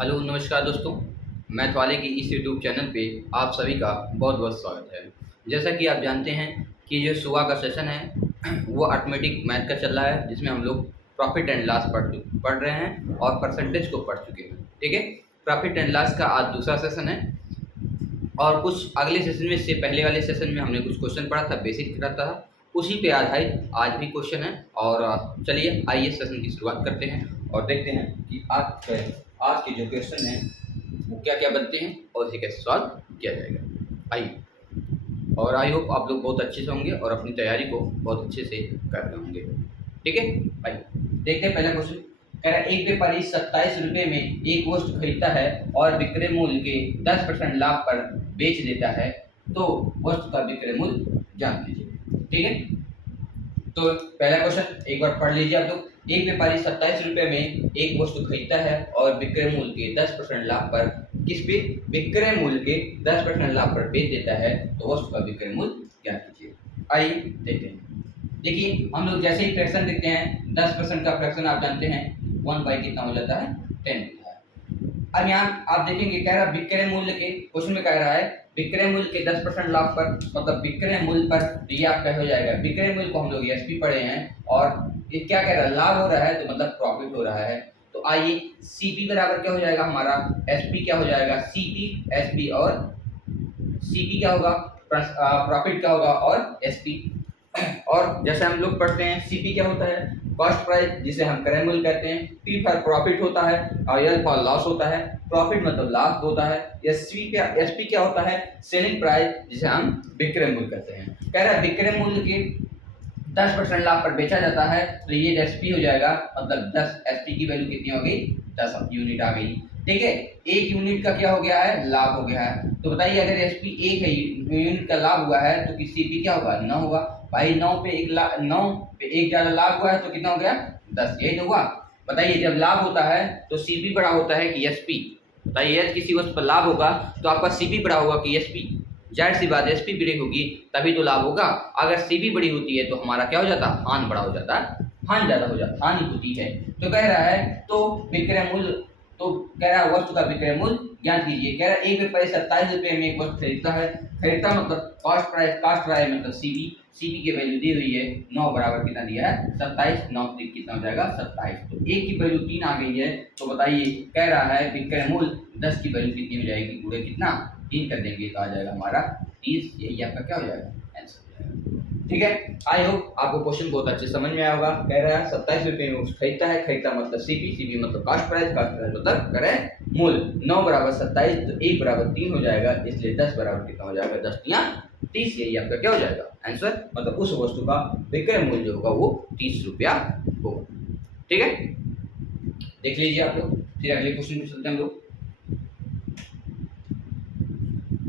Hello नमस्कार दोस्तों। Math वाले की इस यूट्यूब चैनल पे आप सभी का बहुत बहुत स्वागत है। जैसा कि आप जानते हैं कि जो सुबह का सेशन है वो अर्थमेटिक मैथ का चल रहा है, जिसमें हम लोग प्रॉफिट एंड लॉस पढ़ रहे हैं और परसेंटेज को पढ़ चुके हैं। ठीक है, प्रॉफिट एंड लॉस का आज दूसरा सेशन है और कुछ अगले सेशन में से पहले वाले सेशन में हमने कुछ क्वेश्चन पढ़ा था, बेसिक रहता था, उसी पे आधारित आज भी क्वेश्चन है। और चलिए आइए सेशन की शुरुआत करते हैं और देखते हैं कि आज के जो क्वेश्चन हैं वो क्या क्या बनते हैं और इसे कैसे सॉल्व किया जाएगा। आइए, और आई होप आप लोग बहुत अच्छे से होंगे और अपनी तैयारी को बहुत अच्छे से कर रहे होंगे। ठीक है, आइए देखते हैं पहला क्वेश्चन। कह रहा है एक व्यापारी 27 रुपये में एक वस्तु खरीदता है और विक्रय मूल्य के 10% लाभ पर बेच देता है, तो वस्तु का विक्रय मूल्य जान लीजिए। ठीक है, तो पहला क्वेश्चन एक बार पढ़ लीजिए आप लोग। एक व्यापारी 27 रुपये में एक वस्तु खरीदता है और विक्रय मूल्य के 10% लाभ पर किस पे विक्रय मूल्य के 10% लाभ पर बेच देता है, तो वस्तु का विक्रय मूल्य ज्ञात कीजिए। आइए देखते हैं। देखिए हम लोग जैसे ही फ्रैक्शन देखते हैं, 10% का फ्रैक्शन आप जानते हैं 1 कितना हो जाता है, 10 होता है। अब यहाँ आप देखेंगे कह रहा है विक्रय मूल्य के, क्वेश्चन में कह रहा है विक्रय मूल्य के 10% लाभ पर, मतलब विक्रय मूल्य पर, तो ये आपका हो जाएगा विक्रय मूल्य को हम लोग एसपी पढ़े हैं और ये क्या कह रहा है, लाभ हो रहा है, तो मतलब प्रॉफिट हो रहा है। तो आइए सीपी बराबर क्या हो जाएगा हमारा, एसपी क्या हो जाएगा, सीपी एसपी, और सीपी क्या होगा, प्रॉफिट क्या होगा, और एसपी। और जैसे हम लोग पढ़ते हैं सीपी क्या होता है, कॉस्ट प्राइस, जिसे हम क्रय मूल्य कहते हैं। पी फॉर प्रॉफिट होता है और एल फॉर लॉस होता है। प्रॉफिट मतलब लाभ होता है। एसपी क्या होता है, सेलिंग प्राइस, जिसे हम विक्रय मूल्य कहते हैं। कह रहा है विक्रय मूल्य के 10% लाभ पर बेचा जाता है, तो ये एसपी हो जाएगा, मतलब 10 एसपी की वैल्यू कितनी हो गई, 10 यूनिट आ गई। ठीक है, एक यूनिट का क्या हो गया है, लाभ हो गया है। तो बताइए अगर एसपी एक है, यूनिट का लाभ हुआ है, तो सीपी क्या होगा, 9 होगा। भाई 9 पे एक ज्यादा लाभ हुआ है, तो कितना हो गया, 10, यही तो हुआ। बताइए जब लाभ होता है तो सीपी बड़ा होता है कि एसपी। बताइए यदि किसी वस्तु पर लाभ होगा तो आपका सीपी बड़ा होगा कि एसपी। जाहिर सी बात, एसपी बड़ी होगी तभी तो लाभ होगा। अगर सीपी बड़ी होती है तो हमारा क्या हो जाता, हानि बड़ा हो जाता, हानि ज्यादा हो जाता, हानि होती है। तो कह रहा है तो विक्रय मूल्य, तो कह रहा है वस्तु का विक्रय मूल्य ज्ञात कीजिए। कह रहा है एक व्यापारी 27 रुपये में एक वस्तु खरीदता है, खरीदता मतलब कॉस्ट प्राइस मतलब सीपी, सीपी की वैल्यू दी हुई है 9 बराबर कितना दिया है, 27, 9 कितना हो जाएगा, 27। तो एक की वैल्यू 3 आ गई है, तो बताइए कह रहा है विक्रय मूल्य 10 की वैल्यू कितनी हो जाएगी, पूरे कितना 3 कर देंगे तो आ जाएगा हमारा 30। यही आपका क्या हो जाएगा, आंसर हो जाएगा। ठीक है, आई होप आपको क्वेश्चन बहुत अच्छे समझ में आया होगा। कह रहा है 27 रुपये में खरीदता है, खरीदता मतलब सीपी, सीपी मतलब कॉस्ट प्राइस मतलब करे मूल्य। 9 बराबर 27, तो 1 बराबर 3 हो जाएगा, इसलिए 10 बराबर कितना हो जाएगा, 10 या 30। यही आपका क्या हो जाएगा आंसर, मतलब उस वस्तु का विक्रय मूल्य जो होगा वो 30 रुपया होगा। ठीक है, देख लीजिए आप लोग। फिर अगले क्वेश्चन में चलते हैं हम लोग।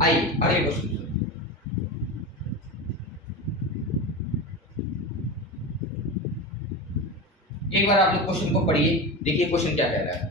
आइए अगले क्वेश्चन। एक बार आप लोग क्वेश्चन को पढ़िए, देखिए क्वेश्चन क्या कह रहा है।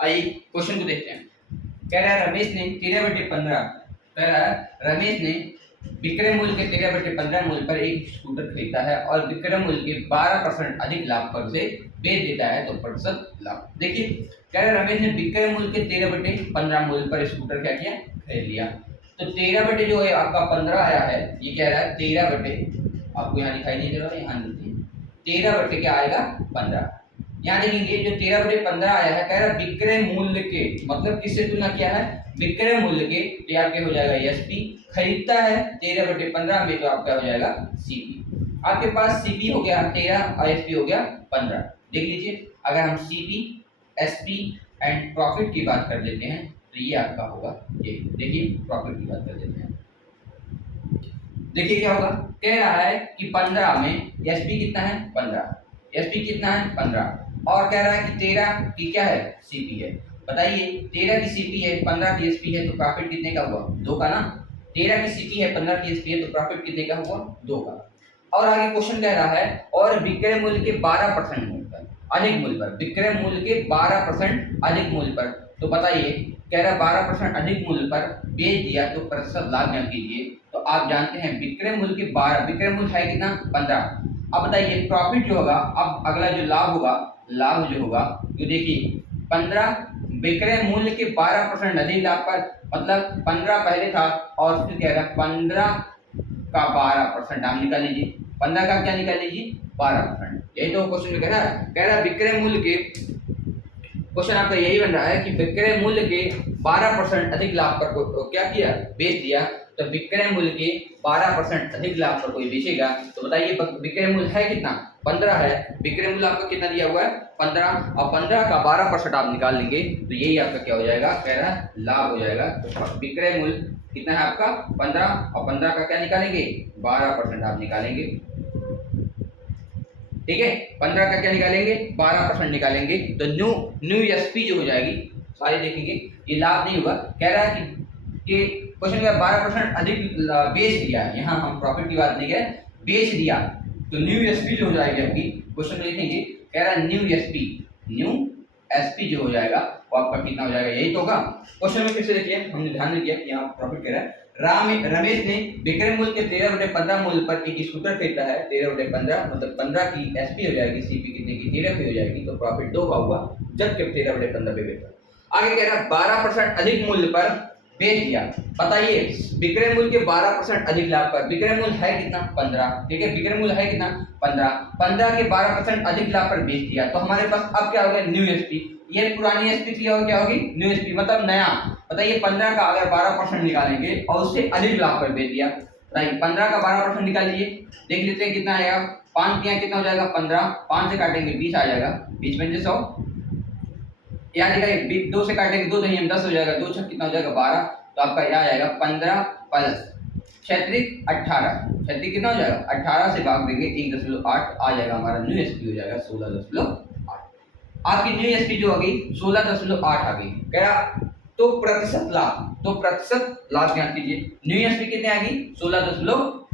आइए क्वेश्चन को देखते हैं। कह रहा है रमेश ने 13/15, कह रहा है रमेश ने विक्रय मूल्य के 13/15 मूल्य पर एक स्कूटर खरीदा है और विक्रय मूल्य के 12% अधिक लाभ पर उसे बेच देता है, तो प्रतिशत लाभ। देखिए कह रहा है रमेश ने विक्रय मूल्य के 13/15 मूल्य पर स्कूटर क्या किया, खरीद लिया। तो 13 बटे जो है आपका 15 आया है, ये कह रहा है 13 बटे, आपको यहाँ दिखाई नहीं दे रहा है, यहाँ देखिए 13 बटे क्या आएगा, 15। यहाँ देखेंगे जो 13/15 आया है, कह रहा है विक्रय मूल्य के, मतलब किससे तुलना किया है, विक्रय मूल्य के, तो आपके हो जाएगा एसपी। खरीदता है 13/15 में, तो आपका हो जाएगा सीपी। आपके पास सीपी हो गया 13 और एसपी हो गया 15। देख लीजिए अगर हम सीपी, एसपी एंड प्रॉफिट की बात कर लेते हैं, तो ये आपका होगा ये। देखिए प्रॉफिट की बात कर लेते हैं। देखिए क्या होगा, कह रहा है कि 15 में एसपी कितना है 15, एसपी कितना है 15, और कह रहा है कि 13 की क्या है सीपी है। बताइए 13 की सीपी है 15 की एसपी है तो प्रॉफिट कितने का हुआ 2 का ना। 13 की सीपी है 15 की एसपी है तो प्रॉफिट कितने का हुआ 2 का। और आगे क्वेश्चन कह रहा है और विक्रय मूल्य के 12% मूल्य पर अधिक मूल्य पर, विक्रय मूल्य के 12% अधिक मूल्य पर, तो बताइए कह रहा है 12% अधिक मूल्य पर बेच दिया तो प्रतिशत लाभ ज्ञात कीजिए। तो आप जानते हैं विक्रय मूल्य के 12, विक्रय मूल्य है कितना 15। अब बताइए प्रॉफिट जो होगा, अब अगला जो लाभ होगा, लाभ जो होगा तो देखिए 15 विक्रय मूल्य के 12% अधिक लाभ पर, मतलब 15 पहले था और फिर कह रहा है 15 का 12% आप निकाल लीजिए, 15 का क्या निकाल लीजिए 12%। यही तो क्वेश्चन में कह रहा है विक्रय मूल्य के, क्वेश्चन आपका यही बन रहा है कि विक्रय मूल्य के 12% अधिक लाभ पर क्या किया बेच दिया। तो विक्रय मूल्य के 12% अधिक लाभ पर कोई बेचेगा तो बताइए विक्रय मूल्य है कितना 15 है, विक्रय मूल्य आपका कितना दिया हुआ है 15, और 15 का 12% आप निकाल लेंगे तो यही आपका क्या हो जाएगा, कह रहा है लाभ हो जाएगा। तो विक्रय मूल्य कितना है आपका 15, और 15 का क्या निकालेंगे 12% आप निकालेंगे। ठीक है 15 का क्या निकालेंगे 12% निकालेंगे तो न्यू न्यू एसपी जो हो जाएगी सारे देखेंगे, ये लाभ नहीं होगा। कह रहा है कि क्वेश्चन का 12% अधिक बेच दिया, यहाँ हम प्रॉफिट की बात नहीं कह, बेच दिया तो न्यू एसपी जो हो जाएगी आपकी, क्वेश्चन में लिखेंगे कह रहा है न्यू एसपी जो हो जाएगा वो आपका कितना हो जाएगा, यही तो होगा। क्वेश्चन में फिर से देखिए, हमने ध्यान नहीं दिया कि यहाँ प्रॉफिट कह रहा है रमेश ने विक्रय मूल्य के 13/15 मूल्य पर एक स्कूटर खरीदा है 13/15, मतलब 15 की एसपी हो जाएगी, सीपी कितने की 13 की हो जाएगी तो प्रॉफिट 2 का हुआ जबकि 13/15 पे बेचा। आगे कह रहा है 12% अधिक मूल्य पर बेच दिया। बताइए विक्रय मूल्य के 12% अधिक लाभ पर, विक्रय मूल्य है कितना 15, ठीक है विक्रय मूल्य है कितना 15 के 12% अधिक लाभ पर बेच दिया तो हमारे पास अब क्या हो गया न्यू एसपी, ये पुरानी एसपी थी और क्या होगी न्यू एसपी मतलब नया। बताइए 15 का अगर 12% निकालेंगे और उससे अधिक लाभ पर बेच दिया, बताइए 15 का 12% निकाल लीजिए, देख लेते हैं कितना आएगा, 5 के यहाँ कितना हो जाएगा 15, 5 से काटेंगे 20 आ जाएगा, 20 में 100, यहाँ दिखाइए 2 से काटेंगे 2 दही में 10 हो जाएगा, 2 छक कितना हो जाएगा 12, तो आपका यहाँ आ जाएगा 15 प्लस 36 18, 36 कितना हो जाएगा 18 से भाग देंगे 1.8 आ जाएगा, हमारा न्यू एसपी हो जाएगा 16.8। आपकी न्यू एसपी जो होगी 16.8 आ गई। क्या तो प्रतिशत लाभ, तो प्रतिशत लाभ ज्ञात कीजिए, न्यू एसपी कितने आ गई 16.8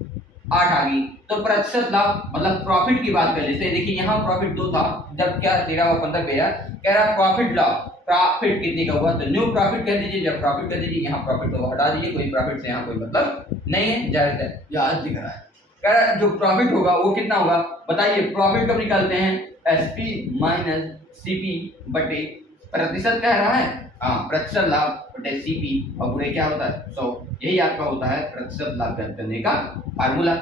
आ गई। तो प्रतिशत लाभ मतलब प्रॉफिट की बात कर लेते हैं, देखिए यहाँ प्रॉफिट 2 था जब क्या 13 और 15 पे कह रहा प्रॉफिट लाभ, प्रॉफिट कितने का हुआ तो न्यू प्रॉफिट कर दीजिए, जब प्रॉफिट कर दीजिए यहाँ प्रॉफिट को हटा दीजिए, कोई प्रॉफिट से यहाँ कोई मतलब नहीं है, जाहिर है यहाँ दिख रहा है। कह रहा जो प्रॉफिट होगा वो कितना होगा, बताइए प्रॉफिट कब निकालते हैं एसपी माइनस सीपी बटे प्रतिशत कह रहा है, हाँ प्रतिशत लाभ बटे सीपी और गुणे क्या होता है 100, यही आपका होता है प्रतिशत लाभ ज्ञात करने का फार्मूला।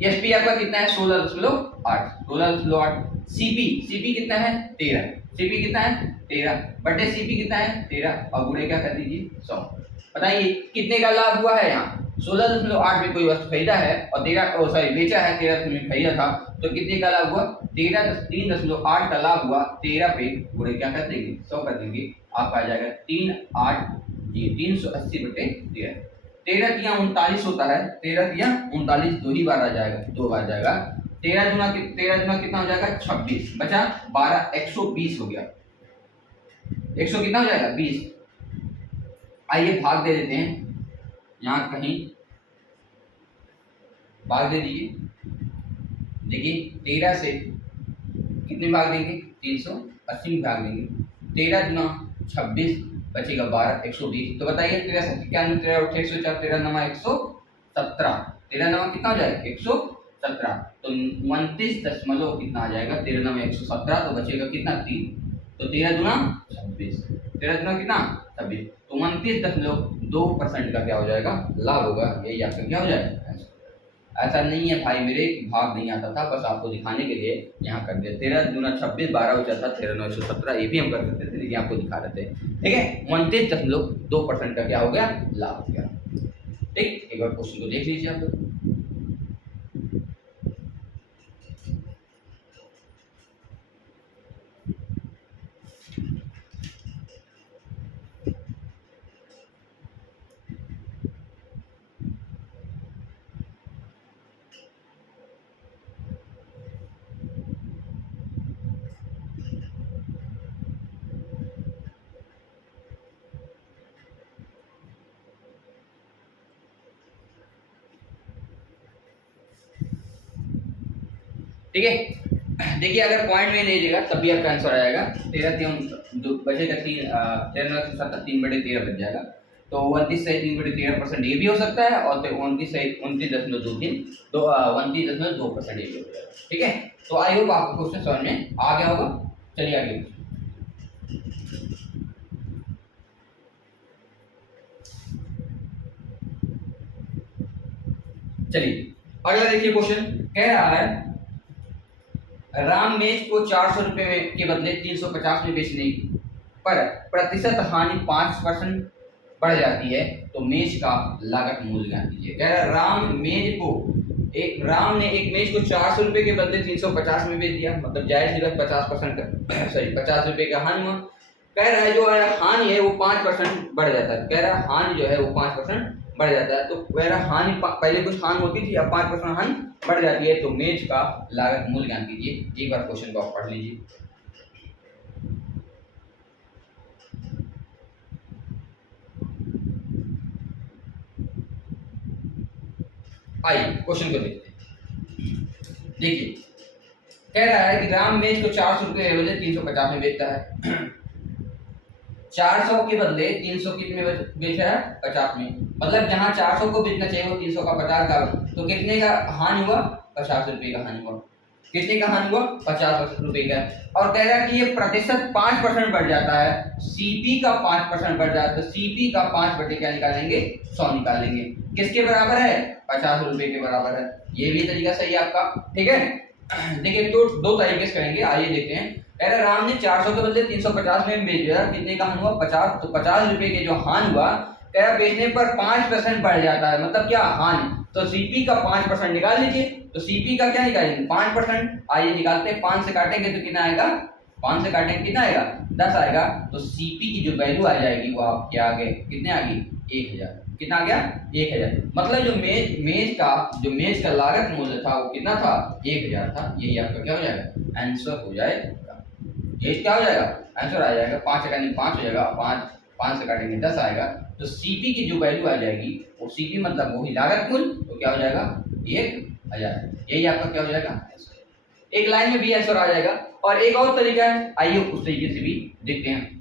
एसपी आपका कितना है 16.8, 16.8, सीपी कितना है 13, सीपी कितना है 13 बटे सीपी कितना है 13 और गुणे क्या कर दीजिए 100। बताइए कितने का लाभ हुआ है यहाँ 16.8 में कोई वस्तु खरीदा है और 13 सॉरी बेचा है 13 में खरीदा था तो कितने का लाभ हुआ 3.8 का लाभ हुआ, 13 पे गुणे क्या कर देंगे 100 कर देंगे, आपका आ जाएगा 380 बटे 13, 13 तिया 39 होता है, 13 तिया 39 दो ही बार आ जाएगा, 2 बार जाएगा, 13 गुना कितना हो जाएगा 26 बचा 12 120 हो गया, 100 कितना हो जाएगा 20। आइए भाग दे देते हैं, यहाँ कहीं भाग दे दीजिए, देखिए 13 से कितने भाग देंगे 380 में भाग देंगे, 13 गुना 26 बचेगा 12 120, तो बताइए 13 क्या 104 13 नमा 117, 13 नमा कितना हो जाएगा 117, तो 29 दशमलव कितना आ जाएगा 13 नमा 117, तो बचेगा कितना 3, तो 13 गुना 26, 13 गुना कितना 26, तो 29.2% का क्या हो जाएगा लाभ होगा, यही आपका क्या हो जाएगा। ऐसा नहीं है भाई मेरे कि भाग नहीं आता था, बस आपको दिखाने के लिए यहाँ कर दिया, 13 दूना 26 12 हो जाता 13 9 117, ये भी हम कर सकते थे लेकिन आपको दिखा रहे थे। ठीक है 29.2% का क्या हो गया लाभ हो गया। ठीक एक बार क्वेश्चन को देख लीजिए आप लोग। ठीक है। देखिए अगर पॉइंट में नहीं देगा तब भी आपका आंसर आ जाएगा। 13 3 बचेगा 3 बच जाएगा। तो 29 सही 3/13% ये भी हो सकता है और 29 सही 29.23 तो 29.2% ये भी हो जाएगा। ठीक है, तो आई होप आपको क्वेश्चन समझ में आ गया होगा। चलिए आगे। चलिए अगला देखिए क्वेश्चन कह रहा है राम मेज को 400 रुपए के बदले 350 में बेचने पर प्रतिशत हानि 5% बढ़ जाती है तो मेज का लागत मूल्य ज्ञात कीजिए। कह रहा है राम ने एक मेज को 400 रुपए के बदले 350 में बेच दिया, मतलब जायज सी बात 50% का सॉरी 50 रुपए का हानि हुआ। कह रहा है जो हानि है वो 5% बढ़ जाता है। कह रहा है हानि जो है वो 5% बढ़ जाता है। तो कह रहा हानि पहले कुछ हानि होती थी अब 5% हानि बढ़ जाती है तो मेज का लागत मूल्य ज्ञात कीजिए। एक बार क्वेश्चन को आप पढ़ लीजिए। आइए क्वेश्चन को देखते हैं। देखिए कह रहा है कि राम मेज को 400 रुपए के बदले 350 में बेचता है। 400 के बदले 300 कितने बेच रहा है 50 में, मतलब जहां 400 को बेचना चाहिए वो 300 का 50 का, तो कितने का हानि हुआ 50 रुपए का हानि हुआ। कितने का हानि हुआ 50 रुपए का। और कह रहा है कि ये प्रतिशत 5% बढ़ जाता है, सीपी का 5% बढ़ जाता है। तो सीपी का 5 बटे क्या निकालेंगे 100 निकालेंगे। किसके बराबर है 50 रुपए के बराबर है। ये भी तरीका सही है आपका। ठीक है, देखिए तो दो तरीके से करेंगे, आइए देखते हैं। कह रहा राम ने 400 के बदले 350 में बेच दिया, कितने का हानि हुआ 50, तो 50 रुपए के जो हानि हुआ कह रहा बेचने पर 5% बढ़ जाता है, मतलब क्या हानि। तो सीपी का 5% निकाल लीजिए। तो सीपी का क्या निकालेंगे 5%। आइए निकालते हैं, 5 से काटेंगे तो कितना आएगा 5 से काटेंगे कितना आएगा 10 आएगा। तो सीपी की जो वैल्यू आ जाएगी वो आपके आगे कितने आ गई 1000। कितना आ गया 1000। मतलब जो मेज का लागत मूल्य था वो कितना था 1000 था। यही आपका क्या हो जाएगा आंसर हो जाएगा। ये क्या हो जाएगा आंसर आ जाएगा। 5 से काटेंगे 5 हो जाएगा, 5 से काटेंगे 10 आएगा। तो सीपी की जो वैल्यू आ जाएगी वो सीपी मतलब वही लागत मूल्य, तो क्या हो जाएगा 1000। यही आपका क्या हो जाएगा आंसर। एक लाइन में भी आंसर आ जाएगा। और एक और तरीका है, आइए उस तरीके से भी देखते हैं।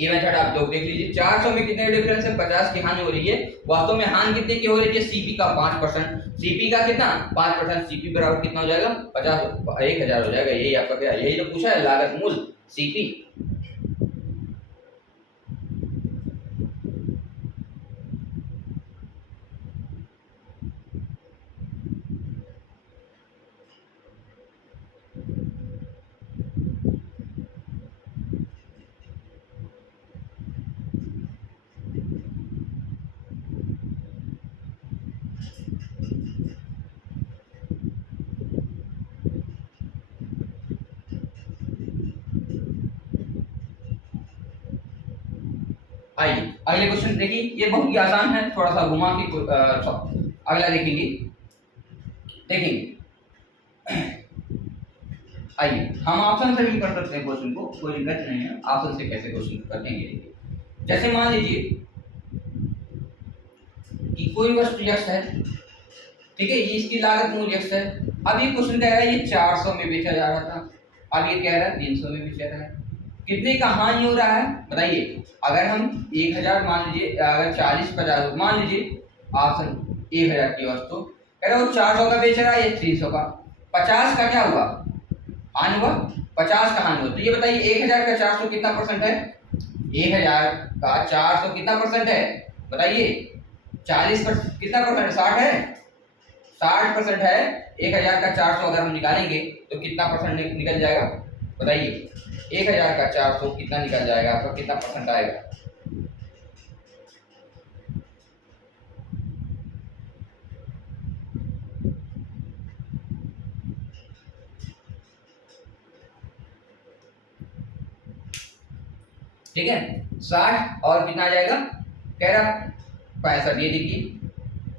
ये मेथड आप लोग देख लीजिए। 400 में कितने डिफरेंस है 50 की हानि हो रही है। वास्तव में हानि कितने की हो रही है सीपी का 5%। सीपी का कितना 5%, सीपी बराबर कितना हो जाएगा 50 1000 हो जाएगा। यही आपका क्या यही तो पूछा है लागत मूल्य सीपी। आइए अगले क्वेश्चन देखिए, ये बहुत ही आसान है, थोड़ा सा घुमा के अगला देखेंगे। आइए हम ऑप्शन से भी कर सकते हैं क्वेश्चन को, कोई दिक्कत नहीं है। ऑप्शन से कैसे क्वेश्चन करते हैं ये देखिए। जैसे मान लीजिए कि कोई वस्तु यक्स है, ठीक है, ये इसकी लागत मूल्य यक्स है। अब ये क्वेश्चन कह रहा है ये 400 में बेचा जा रहा था, अब ये कह रहा है 300 में बेचा रहा है। कितने का हानि हो रहा है बताइए। अगर हम 1000 मान लीजिए, अगर 40-50 मान लीजिए ऑप्शन 1000 की वस्तु कह रहा है वो 400 का बेच रहा है, ये 300 का। 50 का क्या हुआ हानि हुआ, 50 का हानि हुआ। तो ये बताइए 1000 का 400 कितना परसेंट है। 1000 का 400 कितना परसेंट है बताइए। 40% कितना परसेंट 60 है, 60% है। 1000 का 400 अगर हम निकालेंगे तो कितना परसेंट निकल जाएगा बताइए। 1000 का 400 कितना निकल जाएगा आपका, कितना परसेंट आएगा। ठीक है 60 और कितना आ जाएगा कह रहा 65। ये देखिए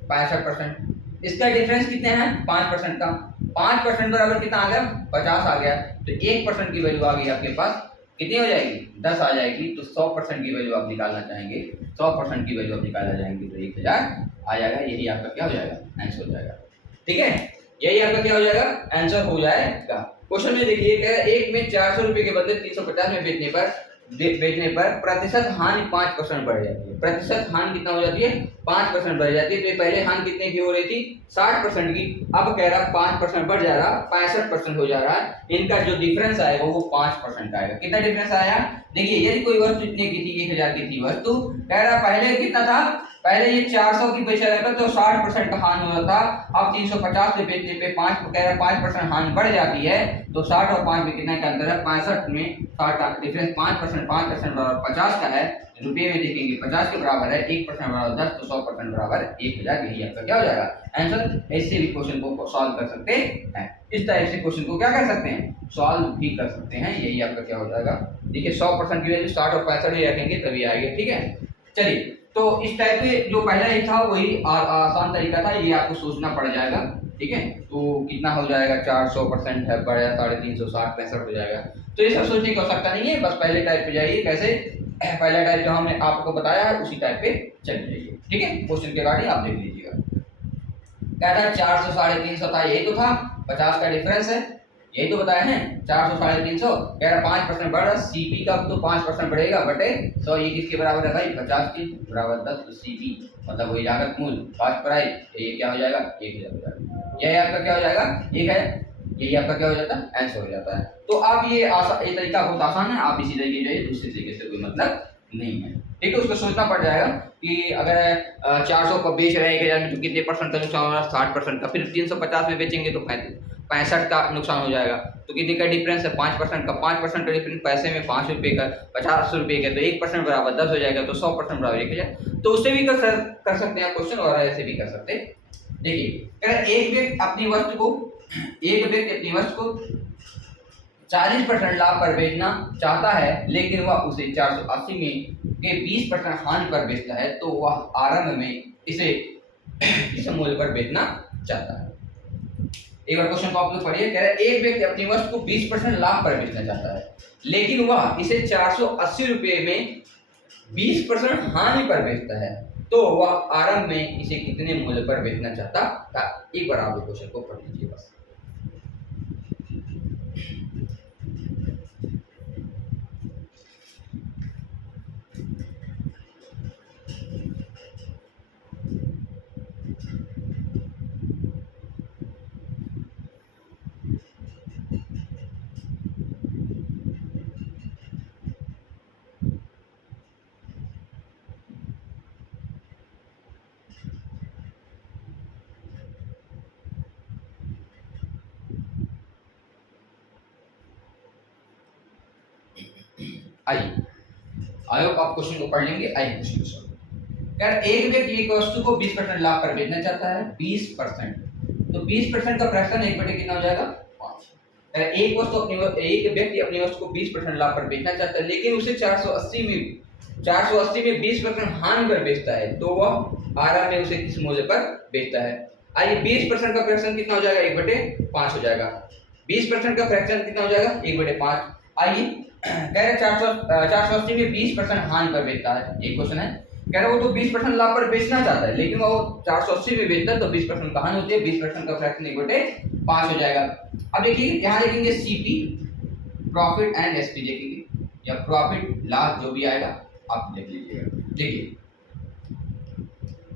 65%। इसका डिफरेंस कितने हैं 5% का। 5% बराबर कितना आ गया 50 आ गया। तो 1% की वैल्यू आ गई आपके पास, कितनी हो जाएगी 10 आ जाएगी। तो 100% की वैल्यू आप निकालना चाहेंगे, 100% की वैल्यू आप निकालना चाहेंगे तो 1000 आ जाएगा। यही आपका क्या हो जाएगा आंसर हो जाएगा। ठीक है, यही आपका क्या हो जाएगा, आंसर हो जाएगा। क्वेश्चन में देखिए कह रहा है एक में 400 रुपए के बदले 350 में बेचने पर प्रतिशत हानि 5% बढ़ जाती है। प्रतिशत हानि कितना हो जाती है, 5% बढ़ जाती है। तो ये पहले हानि कितने की हो रही थी, 60% की, अब कह रहा 5% बढ़ जा रहा, 65% हो जा रहा है। इनका जो डिफरेंस आएगा वो 5% आएगा। कितना डिफरेंस आया, देखिए यदि कोई वस्तु इतने की थी, 1000 की थी वस्तु, कह रहा पहले कितना था, पहले ये 400 की बेचा रहता तो 60% का हानि होता था। अब 350 पे बेचने पे 5 कह रहा 5% हानि बढ़ जाती है। तो 60 और 5 में कितना का अंतर है, 65 में 60 का डिफरेंस 5% बराबर 50 का है। रुपये में देखेंगे 50 के बराबर है, 1% बराबर 10, तो 100% बराबर 1000। यही आपका क्या हो जाएगा आंसर। ऐसे भी क्वेश्चन को सॉल्व कर सकते हैं, इस टाइप से क्वेश्चन को क्या कर सकते हैं, सॉल्व भी कर सकते हैं। यही आपका क्या हो जाएगा, देखिए 100% की वैल्यू 60 और 65 ही रखेंगे तभी आएगी। ठीक है, चलिए तो इस टाइप के जो पहला ही था वही आसान तरीका था, ये आपको सोचना पड़ जाएगा। ठीक है, तो कितना हो जाएगा, 400% है बढ़ा 350, 65 हो जाएगा। तो ये सब सोचने की आवश्यकता नहीं है, बस पहले टाइप पे जाइए। कैसे, पहला टाइप जो हमने आपको बताया है उसी टाइप पे चल जाइए। ठीक है, क्वेश्चन के अकॉर्डिंग आप देख लीजिएगा। क्या था, 400 350 था, यही तो था, 50 का डिफरेंस है, यही तो बताया है। 400 350 कह रहा 5% बढ़ रहा, सीपी का तो 5% बढ़ेगा बटे 100, ये किसके बराबर है भाई, 50 के बराबर 10, तो सीपी मतलब वही लागत मूल 5 प्राइस, ये क्या हो जाएगा, 1000 हो जाएगा। यही आपका क्या हो जाएगा, एक है, यही आपका क्या हो जाता है, आंसर हो जाता है। तो आप ये तरीका बहुत आसान है, आप इसी तरीके जाइए, दूसरे तरीके से कोई मतलब नहीं है। ठीक है, उसको सोचना पड़ जाएगा कि अगर 400 का बेच रहे हैं 1000 में तो कितने परसेंट का नुकसान हो रहा है, 60% का। फिर 350 में बेचेंगे तो 65 का नुकसान हो जाएगा। तो कितने का डिफरेंस है, 5% का। 5% का डिफरेंस पैसे में 5 रुपये का, 50 रुपये का, तो 1% बराबर 10 हो जाएगा, तो 100% बराबर 1000। तो उससे भी कर सकते हैं क्वेश्चन, और ऐसे भी कर सकते हैं। देखिए अगर एक व्यक्ति अपनी वस्तु को 40% लाभ पर बेचना चाहता है, लेकिन वह उसे 480 में के 20% हानि पर बेचता है, तो वह आरंभ में इसे इस मूल्य पर बेचना चाहता है। एक बार क्वेश्चन को आप लोग पढ़िए, कह रहा है एक व्यक्ति अपनी वस्तु को 20% लाभ पर बेचना चाहता है, लेकिन वह इसे 480 रुपये में 20% हानि पर बेचता है, तो वह आरंभ में इसे कितने मूल्य पर बेचना चाहता था। एक बार आप क्वेश्चन को पढ़ लीजिए बस। आइए, आई होप आप क्वेश्चन को पढ़ लेंगे। आइए क्वेश्चन को सॉल्व। यार एक व्यक्ति एक वस्तु को 20% लाभ पर बेचना चाहता है, 20%, तो 20% का फ्रैक्शन 1/, कितना हो जाएगा, 5। एक व्यक्ति अपनी वस्तु को 20% लाभ पर बेचना चाहता है, लेकिन उसे 480 में 20% हानि पर बेचता है, तो वह आरंभ में उसे किस मूल्य पर बेचता है। आइए 20% का फ्रैक्शन कितना हो जाएगा, 1/5 हो जाएगा। 20% का फ्रैक्शन कितना हो जाएगा, 1/5। आइए कह रहे 480 में 20% हानि पर बेचता है, एक क्वेश्चन है। कह रहे वो तो 20% लाभ पर बेचना चाहता है, लेकिन वो 480 में बेचता है, तो 20% का हानि होती है, 20% का फ्रैक्शन 1/5 हो जाएगा। अब देखिए यहाँ देखेंगे सीपी, प्रॉफिट एंड एसपी देखेंगे, या प्रॉफिट लॉस जो भी आएगा आप देख लीजिएगा। देखिए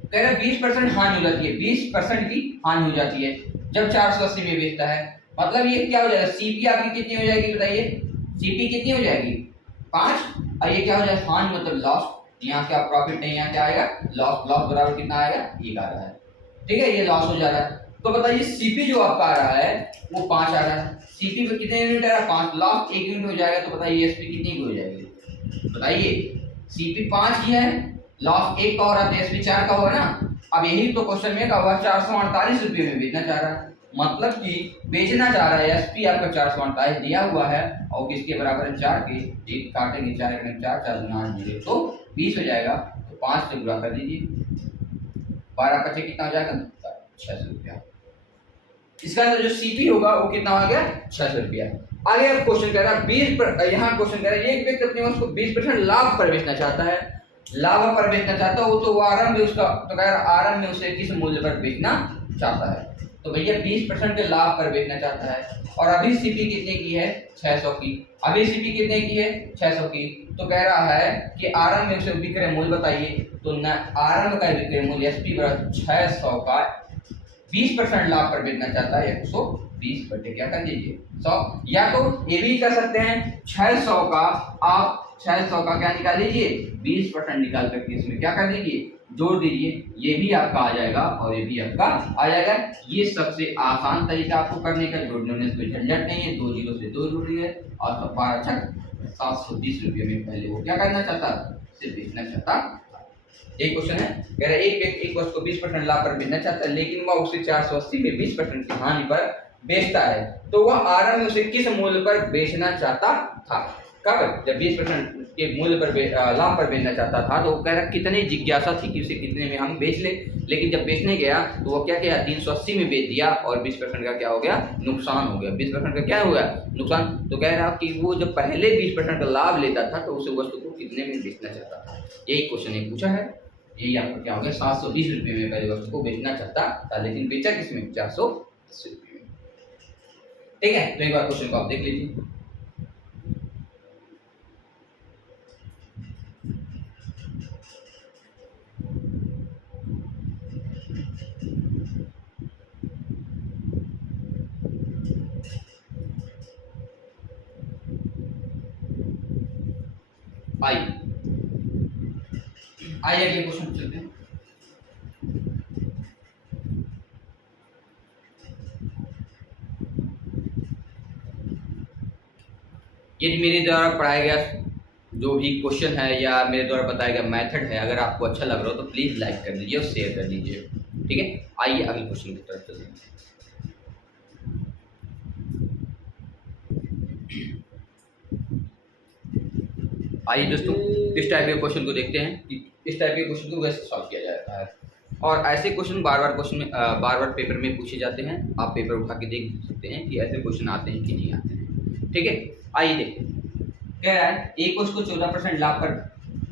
कह रहे 20% हानि हो जाती है, 20% की हानि हो जाती है जब 480 में बेचता है। मतलब ये क्या हो जाएगा, सीपी आपकी कितनी हो जाएगी बताइए, सीपी कितनी हो जाएगी, 5, और ये क्या हो जाएगा, हानि मतलब लॉस। यहाँ क्या प्रॉफिट नहीं, यहाँ क्या आएगा, लॉस। लॉस बराबर कितना आएगा, 1 आ रहा है। ठीक है, ये लॉस हो जा रहा है। तो बताइए सीपी जो आपका आ रहा है वो 5 आ रहा है, सीपी पे कितने यूनिट आ रहा है, 5, लॉस 1 यूनिट हो जाएगा। तो बताइए एसपी कितनी की हो जाएगी, बताइए। सीपी 5 की है, लॉस 1 का हो रहा है, तो एसपी 4 का होगा ना। अब यही तो क्वेश्चन में कहा 448 रुपये में बेचना चाह रहा है, मतलब कि बेचना चाह रहा है, एसपी आपका 448 दिया हुआ है, और किसके बराबर है, 4 के। एक काटेंगे, 4 4 4 9 तो 20 हो जाएगा। तो 5 से गुणा कर दीजिए, 12 बचे कितना हो जाएगा, 600 रुपया। इसका जो सीपी होगा वो कितना हो गया, 600 रुपया। आगे अब क्वेश्चन कह रहा है 20, यहाँ क्वेश्चन कह रहा है एक व्यक्ति अपनी वस्तु को 20% लाभ पर बेचना चाहता है, लाभ पर बेचना चाहता है, वो तो आरंभ में उसका, तो कह रहा आरंभ में उसे किस मूल्य पर बेचना चाहता है। तो भैया 20% के लाभ पर बेचना चाहता है और अभी सीपी कितने की है 600 की, अभी सीपी कितने की है 600 की। तो कह रहा है कि आरएम में उसे विक्रय मूल्य बताइए। तो न आरएम का विक्रय मूल्य एसपी बराबर 600 का 20% लाभ पर बेचना चाहता है 120 बटे क्या कर दीजिए 100। या तो ये भी कर सकते हैं 600 का आप 600 का क्या निकाल लीजिए 20% निकाल करके इसमें क्या कर दीजिए जोड़ दीजिए, ये भी आपका आ जाएगा और ये भी आपका आ जाएगा। ये सबसे आसान तरीका आपको करने का, जोड़ने में कोई झंझट नहीं है, 2 जीरो से 2 जोड़िए और 720 रुपये में पहले वो क्या करना चाहता सिर्फ बेचना चाहता। यही क्वेश्चन है, कह रहा है एक व्यक्ति एक वस्तु को 20% लाभ पर बेचना चाहता है लेकिन वह उसे 480 में 20% की हानि पर बेचता है, तो वह आरएम में उसे किस मूल्य पर बेचना चाहता था। कब? जब 20% के मूल्य पर लाभ पर बेचना चाहता था तो वो कह रहा कितनी जिज्ञासा थी कि उसे कितने में हम बेच ले, लेकिन जब बेचने गया तो वो क्या किया 380 में बेच दिया और 20% का क्या हो गया नुकसान हो गया। 20% का क्या हो गया नुकसान। तो कह रहा कि वो जब पहले 20% का लाभ लेता था तो उसे वस्तु को कितने में बेचना चाहता था। यही क्वेश्चन एक पूछा है, यही आपका क्या हो गया 720 रुपये में पहले वस्तु को बेचना चाहता था लेकिन बेचा किसमें 480 रुपये में। ठीक है, तो एक बार क्वेश्चन को आप देख लीजिए। आइए अगले क्वेश्चन चलते हैं। यदि मेरे द्वारा पढ़ाया गया जो भी क्वेश्चन है या मेरे द्वारा बताया गया मेथड है अगर आपको अच्छा लग रहा हो तो प्लीज़ लाइक कर दीजिए और शेयर कर दीजिए। ठीक है, आइए अगले क्वेश्चन की तरफ चलते हैं। आइए दोस्तों, इस टाइप के क्वेश्चन को देखते हैं कि इस टाइप के क्वेश्चन को कैसे सॉल्व किया जाता है। और ऐसे क्वेश्चन बार बार पेपर में पूछे जाते हैं, आप पेपर उठा के देख सकते हैं कि ऐसे क्वेश्चन आते हैं कि नहीं आते हैं। ठीक है, आइए देखते हैं। कह रहा है एक वस्तु को 14% लाभ पर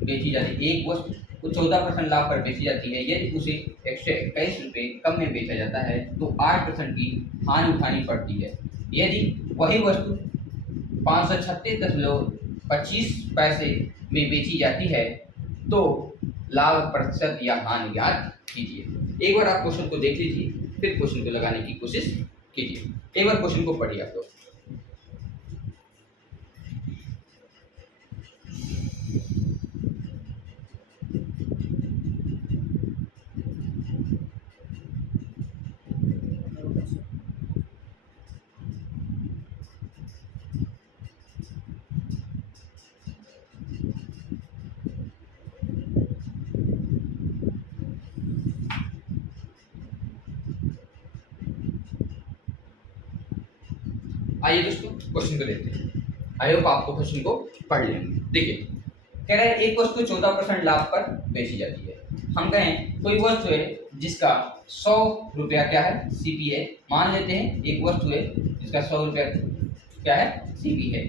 बेची जाती है, एक वस्तु को 14% लाभ पर बेची जाती है, यदि उसे 121 रुपये कम में बेचा जाता है तो 8% की हानि उठानी पड़ती है। यदि वही वस्तु 536.25 में बेची जाती है तो लाभ प्रतिशत या हानि ज्ञात कीजिए। एक बार आप क्वेश्चन को देख लीजिए फिर क्वेश्चन को लगाने की कोशिश कीजिए। एक बार क्वेश्चन को पढ़िए आप लोग। आइए दोस्तों क्वेश्चन को देखते हैं। आई होप आपको क्वेश्चन को पढ़ लेंगे। देखिए कह रहा है एक वस्तु 14% लाभ पर बेची जाती है। हम कहें कोई वस्तु है जिसका 100 रुपया क्या है सीपी है, मान लेते हैं एक वस्तु है जिसका 100 रुपया क्या है सीपी है।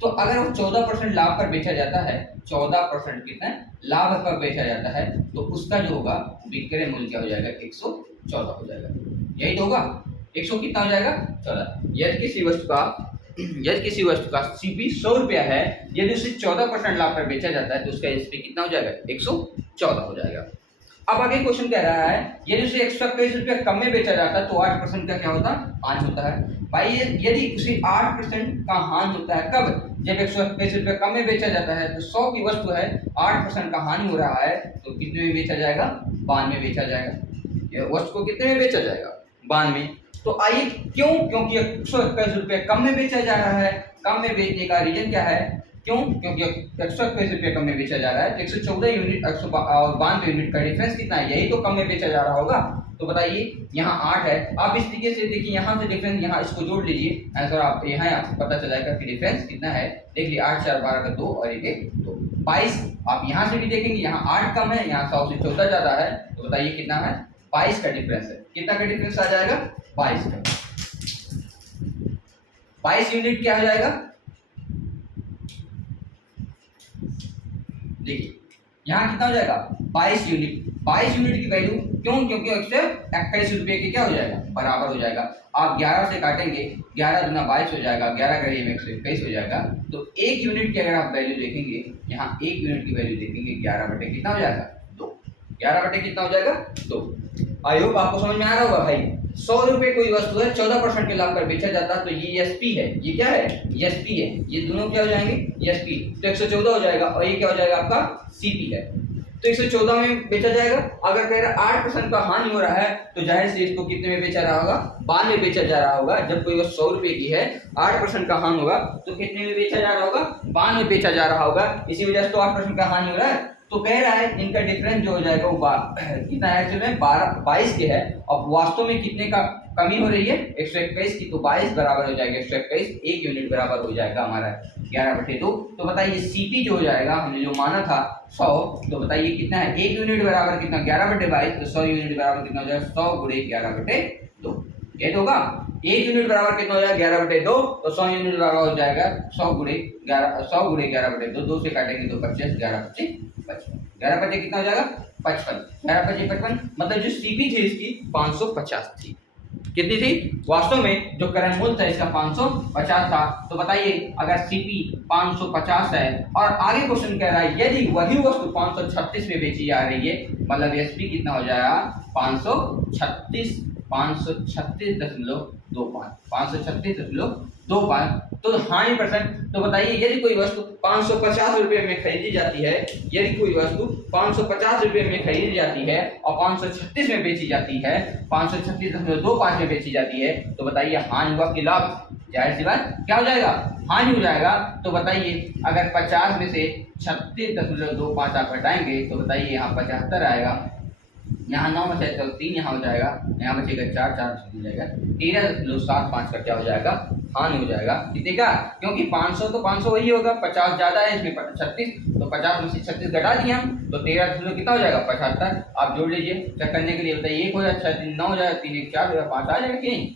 तो अगर वो 14% लाभ पर बेचा जाता है, 14% कितना लाभ पर बेचा जाता है तो उसका जो होगा विक्रय मूल्य क्या हो जाएगा 114 हो जाएगा। यही तो होगा 100 कितना हो जाएगा 14। यदि किसी वस्तु का सीपी 100 रुपया है, यदि उसे 14% लाभ पर बेचा जाता है तो उसका एसपी कितना हो जाएगा 114 हो जाएगा। अब आगे क्वेश्चन कह रहा है यदि उसे 121 रुपया कम में बेचा जाता है तो 8% का क्या होता है हानि होता है। भाई यदि उसे 8% का हानि होता है कब, जब 121 रुपया कम में बेचा जाता है तो 100 की वस्तु है 8% का हानि हो रहा है तो कितने में बेचा जाएगा 92 में बेचा जाएगा। यह वस्तु को कितने में बेचा जाएगा 92। तो आइए क्यों, क्योंकि 121 रुपये कम में बेचा जा रहा है। कम में बेचने का रीजन क्या है, क्यों, क्योंकि 121 रुपये कम में बेचा जा रहा है। 114 यूनिट और 92 यूनिट का डिफरेंस कितना है, यही तो कम में बेचा जा रहा होगा। तो बताइए यहाँ 8 है, आप इस तरीके से देखिए यहाँ से डिफरेंस, यहाँ इसको जोड़ लीजिए आंसर आप यहाँ आपको पता चला जाएगा कि डिफरेंस कितना है। देख लीजिए 8 4 12 का 2 और 1 2 22। आप यहाँ से भी देखेंगे यहाँ 8 कम है, यहाँ 100 से 14 ज्यादा है, तो बताइए कितना है 22 का डिफरेंस है। कितना का डिफरेंस आ जाएगा 22 का। 22 यूनिट क्या हो जाएगा, देखिए यहाँ कितना हो जाएगा 22 यूनिट। 22 यूनिट की वैल्यू क्यों? क्योंकि 121 रुपये के क्या हो जाएगा, बराबर हो जाएगा। आप 11 से काटेंगे, 11 दूना 22 हो जाएगा, 11 का 121 हो जाएगा। तो 1 यूनिट की अगर आप वैल्यू देखेंगे, यहाँ 1 यूनिट की वैल्यू देखेंगे 11 बटे कितना हो जाएगा, 2। 11 बटे कितना हो जाएगा, 2। आई होप आपको समझ में आ रहा होगा भाई। 100 रुपये कोई वस्तु है 14% के लाभ पर बेचा जाता है, तो ये एसपी है, ये क्या है, एसपी है। ये दोनों क्या हो जाएंगे, एसपी। तो 114 हो जाएगा, और ये क्या हो जाएगा आपका, सीपी है। तो 114 में बेचा जाएगा। अगर कह रहा 8% का हानि हो रहा है, तो जाहिर से इसको कितने में बेचा रहा होगा, 92 में बेचा जा रहा होगा। जब कोई वस्तु 100 रुपये की है, 8% का हानि होगा, तो कितने में बेचा जा रहा होगा, 92 में बेचा जा रहा होगा। इसी वजह से तो 8% का हानि हो रहा है। तो कह रहा है इनका डिफरेंस जो हो जाएगा वो कितना है, एक्चुअली 22 के है, और वास्तव में कितने का कमी हो रही है, 121 की। तो 22 बराबर हो जाएगा 121, 1 यूनिट बराबर हो जाएगा हमारा 11/2। तो बताइए सीपी जो हो जाएगा, हमने जो माना था 100, तो बताइए कितना है, 1 यूनिट बराबर कितना, 11/22। तो 100 यूनिट बराबर कितना हो जाएगा, 100 गुणे 11/2। ये तो होगा 1 यूनिट बराबर कितना हो जाएगा, 11/2। तो 100 यूनिट बराबर हो जाएगा 100 गुणे 11, 100 गुणे 11/2। 2 से काटेंगे तो 25, 11/55, 11/5 कितना हो जाएगा, 55, 11/55। मतलब जो सीपी थी इसकी 550 थी। कितनी थी, वास्तव में जो करंट मूल्य था इसका 550 था। तो बताइए अगर सीपी 550 है, और आगे क्वेश्चन कह रहा है यदि वही वस्तु 536 में बेची जा रही है, मतलब एसपी कितना हो जाएगा, 536, 536.25, 536.25। तो हानि परसेंट। तो बताइए यदि कोई वस्तु 550 रुपये में खरीदी जाती है, यदि कोई वस्तु 550 रुपये में खरीदी जाती है और 536 में बेची जाती है, 536.25 में बेची जाती है, तो बताइए हानि हुआ कि लाभ, जाहिर सी बात क्या हो जाएगा, हानि हो जाएगा। तो बताइए अगर 50 में से 36.25 आप घटाएंगे, तो बताइए यहाँ 75 आएगा, यहाँ 9 बचे तो 3 यहाँ हो जाएगा, यहाँ बचेगा 4, 4 हो जाएगा, 13.75 का क्या हो जाएगा, हानि हो जाएगा। कितने का, क्योंकि 500 तो 500 वही होगा, 50 ज्यादा है इसमें 36, तो 50 में से 36 घटा दिए हम, तो 13 कितना हो जाएगा, 75। आप जोड़ लीजिए चेक करने के लिए, बताइए 1 हो जाएगा, 6 3 9 हो जाएगा, 3 1 4 हो जाएगा, 5 आ जाएगा कि नहीं।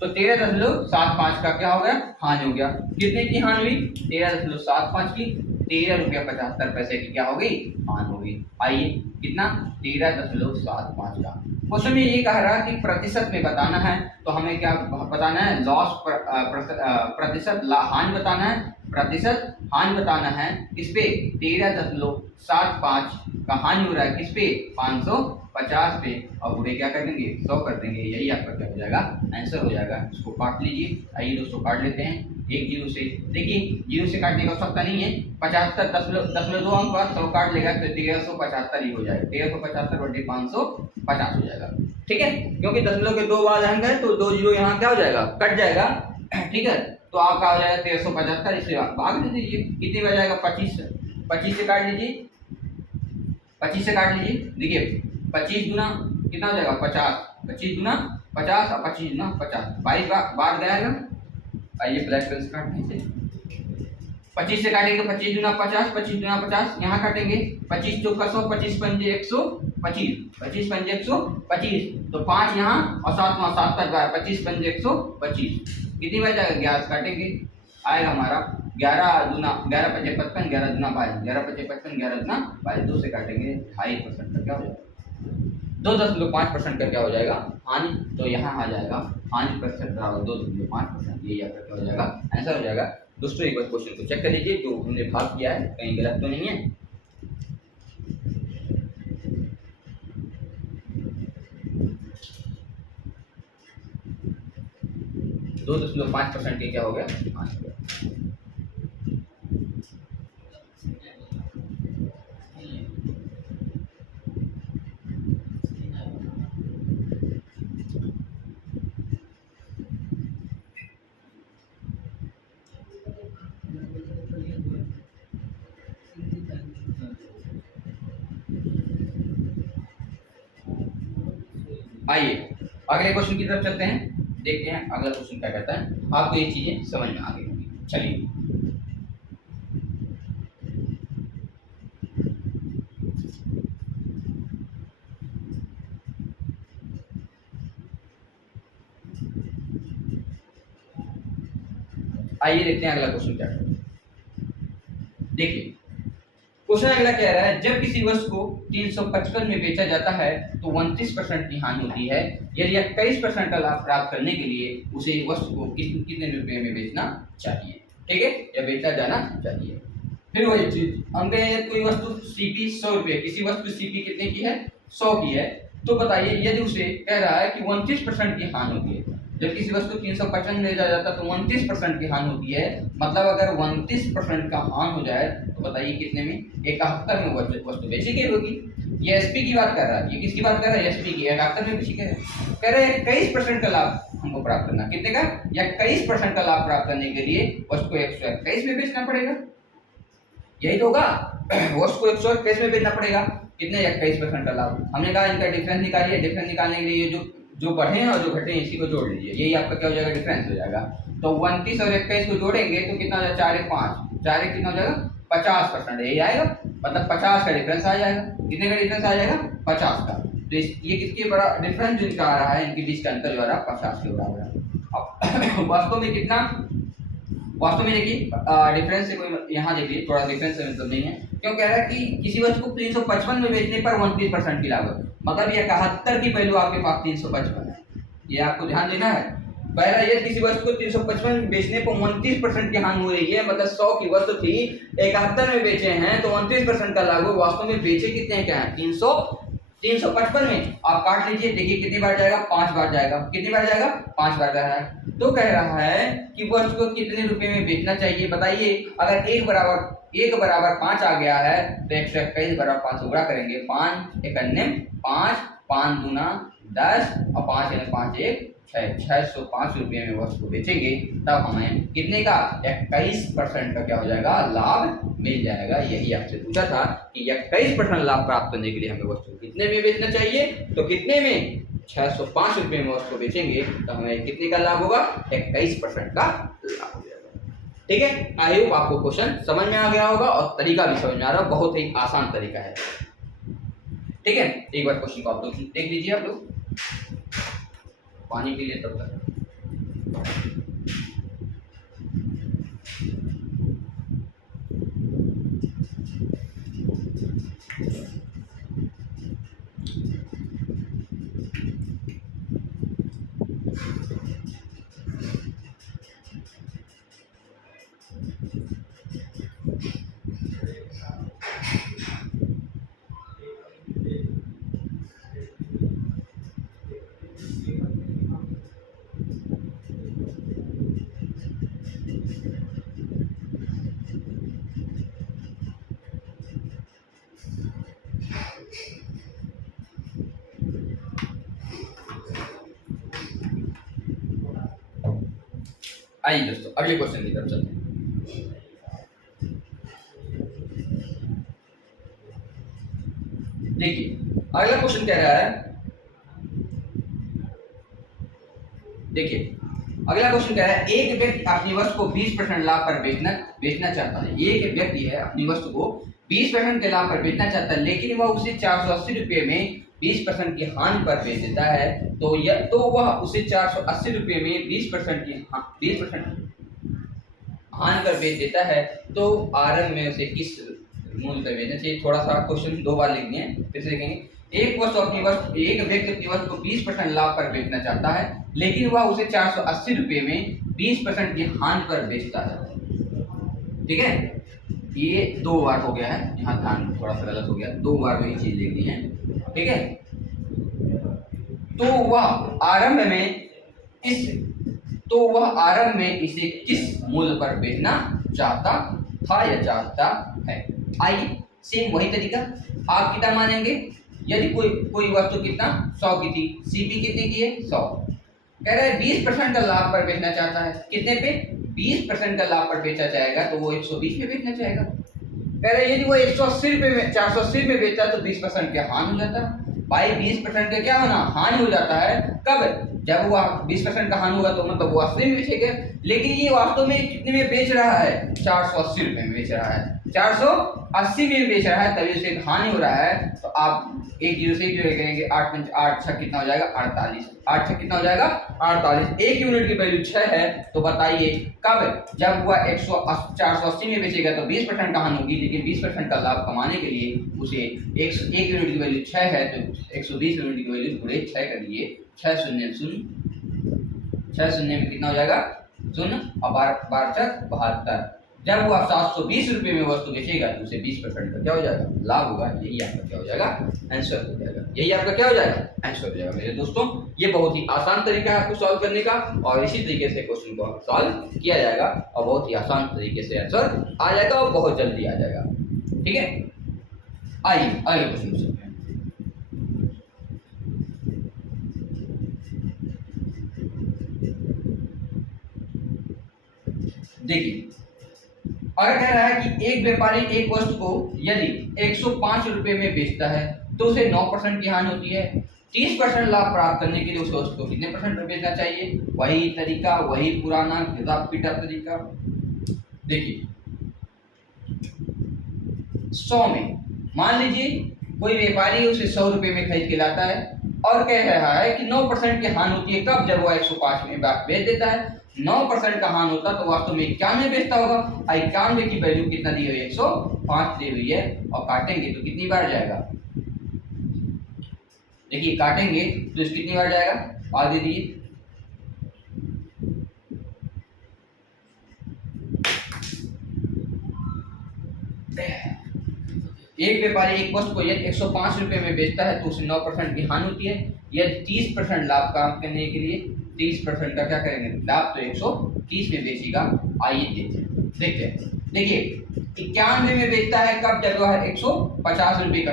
तो 13.75 का क्या हो गया, हानि हो गया। कितने की हानि हुई, 13.75 की, 13.75 रुपये की क्या हो गई, हानि हो गई। आइए कितना, 13.75 का। क्वेश्चन में ये कह रहा है कि प्रतिशत में बताना है, तो हमें क्या बताना है, लॉस प्रतिशत हानि बताना है, प्रतिशत हानि बताना है। किस पे, 13.75 का हानि हो रहा है, किस पे, 550 पे, और पूरे क्या कर देंगे, 100 कर देंगे। यही आपका क्या हो जाएगा, आंसर हो जाएगा। इसको काट लीजिए। आइए दोस्तों काट लेते हैं, एक जीरो से। देखिए जीरो से काटने की आवश्यकता नहीं है, 75 दशमलव 2 अंक बाद 100 काट लेगा, तो 1375 ही हो जाएगा, 1375 बटे 550 हो जाएगा। ठीक है, क्योंकि दशमलव के 2 बाद अंक है, तो 2 जीरो यहाँ क्या हो जाएगा, कट जाएगा। ठीक है, तो आपका हो जाएगा 1375, इससे भाग दे दीजिए, कितने में आ जाएगा, 25 से। 25 से काट लीजिए, 25 से काट लीजिए। देखिए 25 गुना कितना हो जाएगा, 50, 25 गुना 50 और 25 गुना 50, 22 बार गया है। आइए ब्लैक पेन से काटने से 25 से काटेंगे, 25 गुना 50, 25 गुना 50, यहाँ काटेंगे 25 चौका 100, 25 पंजे 125, 25 पंजे 125, तो 5 यहाँ और 7 वहाँ, 7 तक गया, 25 पंजे 125, कितनी बार जाएगा, 11 काटेंगे, आएगा हमारा 11 दूना 11 पचे 55, 11 दूना 22, 11 पचे 55, 11 दूना 22, 2 से काटेंगे 2.5% का क्या हो जाएगा, 2.5% का क्या हो जाएगा, हानि। तो यहाँ आ जाएगा हानि प्रतिशत बराबर 2.5%, यही आपका क्या हो जाएगा, आंसर हो जाएगा। दोस्तों एक बार क्वेश्चन को चेक कर लीजिए, जो हमने भाग किया है कहीं गलत तो नहीं है। दो 2.5% के क्या हो गया, आइए अगले क्वेश्चन की तरफ चलते हैं, देखते हैं अगला क्वेश्चन क्या कहता है। आपको ये चीजें समझ में आ गई होंगी, चलिए। आइए देखते हैं अगला क्वेश्चन क्या कहता है। देखिए क्वेश्चन अगला कह रहा है जब किसी वस्तु को 355 में बेचा जाता है तो 29% की हानि होती है, यदि 21% का लाभ प्राप्त करने के लिए उसे वस्तु को कितने रुपए में बेचना चाहिए। ठीक है, या बेचा जाना चाहिए। फिर वही चीज हम कहें कोई वस्तु सीपी 100 रुपये, किसी वस्तु सीपी कितने की है 100 की है, तो बताइए यदि उसे कह रहा है कि 29% की हानि होती है, जब किसी वस्तु 355 में बेचा जाता है तो 29% की हानि होती है, मतलब अगर 29% का हानि हो जाए तो बताइए कितने में 71 में वस्तु बेची गई होगी। ये एसपी की बात कर रहा है, ये किसकी बात कर रहा है एसपी की, 71 में बेची कह रहे हैं 21% का लाभ हमको प्राप्त करना, कितने का, या 21% का लाभ प्राप्त करने के लिए वस्तु को 121 में बेचना पड़ेगा, यही तो होगा। वस्तु को 121 में बेचना पड़ेगा, कितने 21% का लाभ। हमने कहा इनका डिफरेंस निकालिए, डिफरेंस निकालने के लिए जो बढ़े हैं और जो घटे हैं इसी को जोड़ लीजिए, यही आपका क्या हो जाएगा डिफरेंस हो जाएगा। तो 29 और 21 को जोड़ेंगे तो कितना हो जाएगा 4 1 5, 4 1 कितना हो जाएगा 50%, यही आएगा, मतलब 50 का डिफरेंस आ जाएगा। कितने का डिफरेंस आ जाएगा 50 का। तो ये किसके बड़ा डिफरेंस जो इनका आ रहा है, इनके बीच का अंतर जो आ रहा है 50 के बराबर है। अब वास्तव में कितना, वास्तव में देखिए डिफरेंस से कोई यहाँ देखिए थोड़ा डिफरेंस से मतलब नहीं है, क्यों कह रहा है कि किसी वस्तु को 355 में बेचने पर 29% की लागत, मतलब ये 71 की वैल्यू आपके पास 355 है, ये आपको ध्यान देना है। पहला ये किसी वस्तु को 355 में बेचने पर 29% की हानि हो रही है, मतलब 100 की वस्तु थी 71 में बेचे हैं तो 29% का लाभ, वास्तव में बेचे कितने हैं क्या है 355 में। आप काट लीजिए, देखिए कितनी बार जाएगा 5 बार जाएगा, कितनी बार जाएगा 5 बार जाएगा। तो कह रहा है कि वस्तु को कितने रुपए में बेचना चाहिए, बताइए। अगर 1 बराबर 5 आ गया है तो 121 बराबर 5 से गुणा करेंगे, 5 1 5, 5 दूना 10 और 5 1 5 1 605 रुपये में वस्तु को बेचेंगे, तब हमें कितने का 21% का क्या हो जाएगा लाभ मिल जाएगा। यही आपसे पूछा था कि 21% लाभ प्राप्त करने के लिए हमें वस्तु को कितने में बेचना चाहिए, तो कितने में 605 रुपये में वस्तु को बेचेंगे तो हमें कितने का लाभ होगा 21% का लाभ हो जाएगा। ठीक है, आई होप आपको क्वेश्चन समझ में आ गया होगा और तरीका भी समझ में आ रहा है, बहुत ही आसान तरीका है। ठीक है, एक बार क्वेश्चन को आप लोग देख लीजिए, आप लोग पानी के लिए तब तक। आइए दोस्तों अगले क्वेश्चन की तरफ चलते हैं। देखिए अगला क्वेश्चन कह रहा है, देखिए अगला क्वेश्चन कह रहा है एक व्यक्ति अपनी वस्तु को 20% लाभ पर बेचना चाहता है। एक व्यक्ति है अपनी वस्तु को 20% के लाभ पर बेचना चाहता है, लेकिन वह उसे 480 रुपये में 20% की हानि पर बेच देता है, तो वह उसे 480 रुपये में 20% हानि पर बेच देता है, तो आरंभ में उसे किस मूल्य पर बेचना चाहिए। थोड़ा सा क्वेश्चन दो बार लिख दिए, फिर से देखेंगे। एक व्यक्ति अपनी वस्तु को 20% लाभ पर बेचना चाहता है, लेकिन वह उसे 480 रुपये में 20% की हानि पर बेचता है। ठीक है, ये 2 बार हो गया है, यहाँ ध्यान थोड़ा सा गलत हो गया, 2 बार वही चीज लिख दी है। ठीक है, तो वह आरंभ में इसे किस मूल्य पर बेचना चाहता था या चाहता है। आइए सेम वही तरीका आप कितना मानेंगे। यदि कोई वस्तु कितना 100 की थी, सीपी कितने की है 100, कह रहा है 20% का लाभ पर बेचना चाहता है, कितने पे 20% का लाभ पर बेचा जाएगा, तो वो 120 में बेचना चाहेगा। कह रहा है यदि वो 180 रुपये में 480 में बेचता तो 20% का हानि हो जाता है। भाई 20% का क्या होना हानि हो जाता है, कब, जब वो 20% का हानि होगा तो मतलब वो 80 में बेचेगा, लेकिन ये वास्तव में कितने में बेच रहा है 480 रुपये में बेच रहा है। 480 में बेच रहा है तभी उसे हानि हो रहा है। तो आप एक जीरो से एक जीरो करेंगे, 8 कितना हो जाएगा 48, 8 कितना हो जाएगा 48। एक यूनिट की वैल्यू 6 है, तो बताइए कब, जब वह 480 में बेचेगा तो 20% का हानि होगी, लेकिन 20% का लाभ कमाने के लिए उसे एक यूनिट की वैल्यू 6 है तो 120 यूनिट की वैल्यू पूरे 6 कर लिए, 6 शून्य शून्य, 6 शून्य में कितना हो जाएगा शून्य और 12 72। जब वह 720 रुपये में वस्तु बेचेगा तो उसे 20% का क्या हो जाएगा लाभ होगा। यही आपका क्या हो जाएगा आंसर हो जाएगा, यही आपका क्या हो जाएगा आंसर हो जाएगा। मेरे दोस्तों ये बहुत ही आसान तरीका है आपको सॉल्व करने का, और इसी तरीके से क्वेश्चन को सॉल्व किया जाएगा और बहुत ही आसान तरीके से आंसर आ जाएगा और बहुत जल्दी आ जाएगा। ठीक है, आइए अगले क्वेश्चन चलते हैं। देखिए अगर कह रहा है कि एक व्यापारी एक वस्तु को यदि 105 रुपए में बेचता है तो उसे 9% की हानि होती है। 30% लाभ प्राप्त करने के लिए उसे वस्तु को कितने परसेंट में बेचना चाहिए? वही तरीका, वही पुराना घिसा पीटा तरीका। देखिए 100 में मान लीजिए कोई व्यापारी उसे 100 रुपए में खरीद के लाता है और कह रहा है कि 9% की हानि होती है। कब? जब वो 105 में बेच देता है। 9% का हानि होता तो वास्तव में 91 बेचता होगा। 91 की वैल्यू कितना दी हुई है? 105 दी हुई है, और काटेंगे तो कितनी बार जाएगा? देखिए काटेंगे तो इस कितनी बार जाएगा, आगे दीजिए। एक व्यापारी एक वस्तु को यदि 105 रुपए में बेचता है तो उसे 9% की हानि होती है। यदि 30% लाभ काम करने के लिए 30% का क्या करेंगे लाभ, तो 130 में बेचेगा। आइए देखते हैं। देखिए 91 में बेचता है कब? जब वह 150 रुपए का,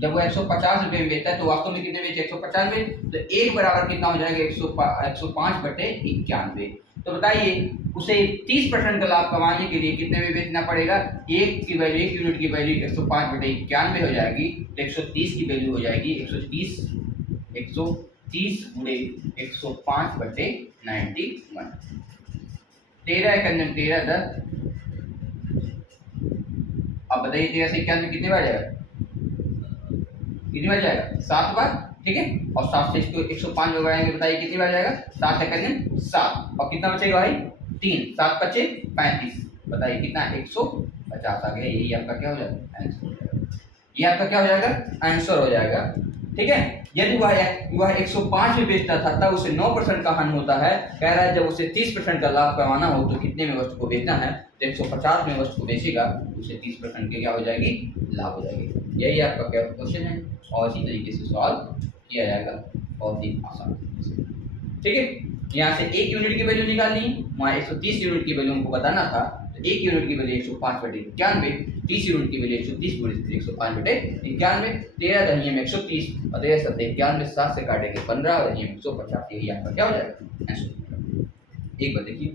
जब वो 150 रुपए में बेचता है तो वास्तव में कितने बेचे? 150 में। तो एक बराबर कितना हो जाएगा? 105 बटे 91। तो बताइए उसे 30% का लाभ कमाने के लिए कितने में बेचना पड़ेगा? एक यूनिट की वैल्यू 105 बटे 91 हो जाएगी, तो 130 की वैल्यू हो जाएगी 130 गुणे 105 बटे 91। 13 कन्नम 13 10। अब बताइए 13 से 91 कितने बार जाएगा? कितनी बार जाएगा? 7 बार। ठीक है, और 7 से इसको 105 में बढ़ाएंगे, बताइए कितनी बार जाएगा? 7 सेकंड 7, और कितना बचेगा भाई? 3, 7 बचे 35। बताइए कितना? 150 आ गया। यही आपका क्या हो जाएगा? आंसर हो जाएगा। ये आपका क्या हो जाएगा? आंसर हो जाएगा। ठीक है, यदि वह 105 में बेचता था तब उसे 9% का हानि होता है। कह रहा है जब उसे 30% का लाभ कमाना हो तो कितने में वस्तु को बेचना है? तो 150 में वस्तु को बेचेगा तो उसे 30% की क्या हो जाएगी? लाभ हो जाएगी। यही आपका क्या क्वेश्चन है, और इसी तरीके से सॉल्व किया जाएगा बहुत ही आसान तरीके से। ठीक है, यहाँ से एक यूनिट की वैल्यू निकालनी, वहाँ 130 यूनिट की वैल्यू हमको बताना था। तो एक यूनिट की वैल्यू 105 बटे 91, 30 यूनिट की वैल्यू 130 गुणे 105 बटे 91। 13 दहिये में 130 और 13 सत्ते 91, 7 से काटेंगे 15 और दहिये में 150। यही आपका क्या हो जाएगा? आंसर। एक बार देखिए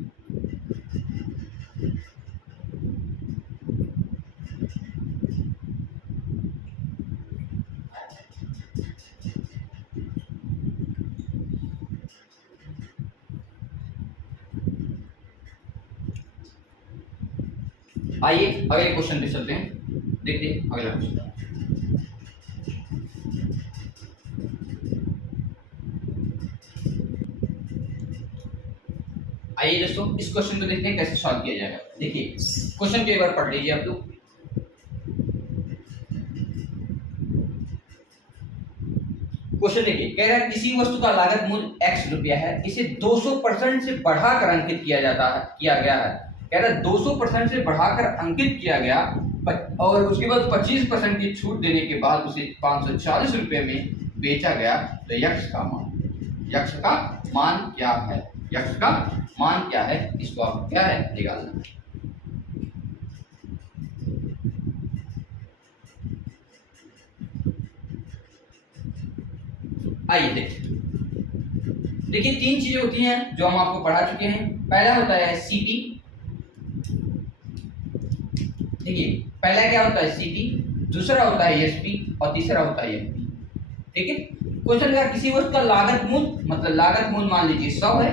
आइए अगले क्वेश्चन पे चलते हैं। देखते हैं अगला क्वेश्चन। आइए दोस्तों इस क्वेश्चन को देखते हैं कैसे सॉल्व किया जाएगा। देखिए क्वेश्चन को एक बार पढ़ लीजिए आप लोग। क्वेश्चन देखिए, कह रहा है किसी वस्तु का लागत मूल्य x रुपया है, इसे 200% से बढ़ाकर अंकित किया गया है। कह रहा है 200% से बढ़ाकर अंकित किया गया, और उसके बाद 25% की छूट देने के बाद उसे 540 रुपये में बेचा गया। तो यक्ष का मान क्या है? यक्ष का मान क्या है? इसको आप क्या है निकालना है। आइए देखिए 3 चीजें होती हैं जो हम आपको पढ़ा चुके हैं। पहला होता है सीपी। देखिए पहला क्या होता है? सीपी, दूसरा होता है एसपी, और तीसरा होता है एमपी। ठीक है, क्वेश्चन का किसी वस्तु का लागत मूल्य, मतलब लागत मूल्य मान लीजिए 100 है,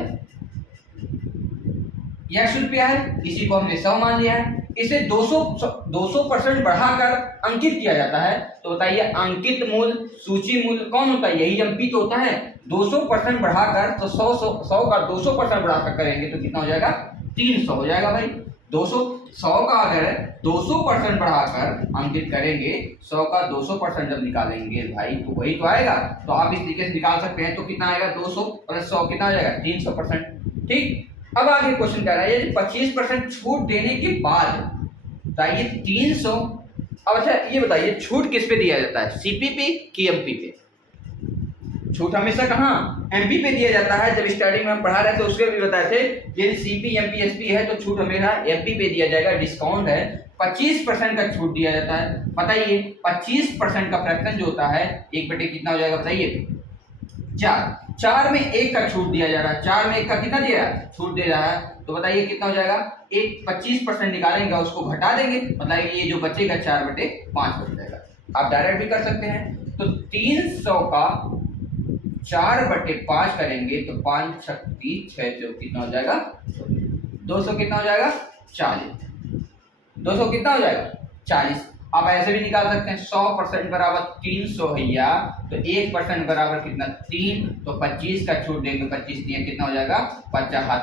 100 रुपया है, इसी को हमने 100 मान लिया है। इसे 200% बढ़ाकर अंकित किया जाता है। तो बताइए अंकित मूल्य, सूची मूल्य कौन होता है? यही एमपी तो होता है। 200% बढ़ाकर तो 100 का 200% बढ़ाकर करेंगे तो कितना हो जाएगा? 300 हो जाएगा भाई। 100 का अगर 200% बढ़ाकर अंकित करेंगे, 100 का 200% जब निकालेंगे भाई तो वही तो आएगा। तो आप इस तरीके से निकाल सकते हैं। तो कितना आएगा? 200 प्लस 100 कितना हो जाएगा? 300%। ठीक, अब आगे क्वेश्चन कह रहा है यदि 25% छूट देने के बाद बताइए 300। अब अच्छा ये बताइए छूट किस पे दिया जाता है? सीपीपी की एमपी पे? छूट हमेशा कहाँ? एमपी पे दिया जाता है। जब स्टार्टिंग में हम पढ़ा रहे थे उसके भी बताए थे यदि सीपी एमपी एसपी है तो छूट हमेशा एमपी पे दिया जाएगा। डिस्काउंट है 25% का छूट दिया जाता है। बताइए 25% का फ्रैक्शन जो होता है 1/, कितना हो जाएगा बताइए? 4। 4 में 1 का छूट दिया जा रहा है। 4 में 1 का कितना दिया है? छूट दे रहा है। तो बताइए कितना हो जाएगा? 25% निकालेंगे उसको घटा देंगे, मतलब ये जो बचेगा 4/5 बच जाएगा। आप डायरेक्ट भी कर सकते हैं। तो 300 का 4/5 करेंगे तो 5 शक्ति 6 जो कितना हो जाएगा? 200 कितना हो जाएगा? 40। 200 कितना हो जाएगा? 40। आप ऐसे भी निकाल सकते हैं 100% बराबर 300 भैया, तो 1% बराबर कितना? 3। तो 25 का छूट देंगे, 25 दिए कितना हो जाएगा? 75।